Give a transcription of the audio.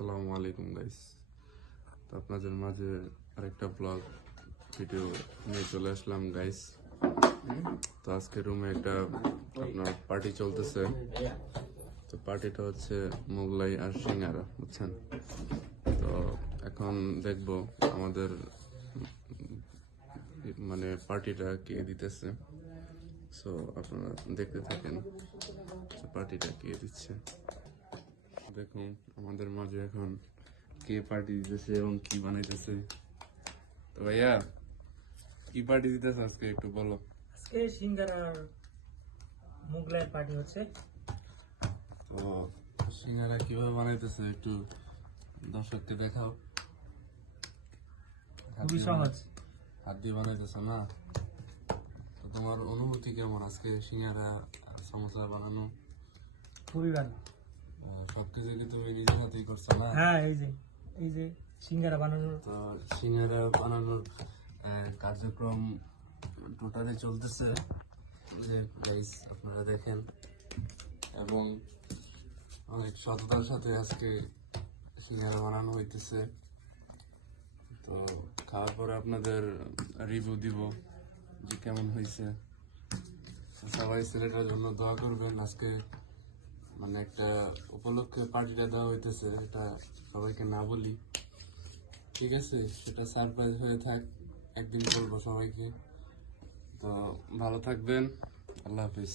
আসসালামু আলাইকুম গাইস। তো আপনাদের মাঝে আরেকটা ব্লগ ভিডিও নিয়ে চলে আসলাম গাইস। তো আজকে রুমে একটা আপনার পার্টি চলতেছে। তো পার্টিটা হচ্ছে মোগলাই আর সিঙ্গারা, বুঝছেন? তো এখন দেখবো আমাদের মানে পার্টিটা কে দিতেছে। সো আপনারা দেখতে থাকেন পার্টিটা কে দিচ্ছে। দেখুন আমাদের মাঝে এখন কে পার্টি দিতেছে এবং কি বানাইতেছে। তো ভাইয়া কি পার্টি দিতেছে আজকে একটু বলো। আজকে সিঙ্গারার মোগলাইয়ের পার্টি হচ্ছে। তো সিঙ্গারা কিভাবে বানাইতেছে একটু দর্শককে দেখাও। খুবই সহজ। হাত দিয়ে বানাইতেছে না? তো তোমার অনুভূতি কেমন আজকে সিঙ্গারা সমোসা বানানো? খুবই ভালো। সবকিছু কি তুমি নিজের হাতেই করছো না? হ্যাঁ, এই যে সিঙ্গারা বানানোর তো সিঙ্গারা বানানোর কার্যক্রম টোটালি চলতেছে, যে গাইস আপনারা দেখেন, এবং অনেক সততার সাথে আজকে সিঙ্গারা বানানো হইতেছে। তো খাওয়ার পরে আপনাদের রিভিউ দিব যে কেমন হয়েছে। সবাই ছেলেটার জন্য দোয়া করবেন। আজকে মানে একটা উপলক্ষে পার্টিটা দেওয়া হইতেছে, এটা সবাইকে না বলি, ঠিক আছে? সেটা সারপ্রাইজ হয়ে থাক, একদিন বলবো সবাইকে। তো ভালো থাকবেন, আল্লাহ হাফিজ।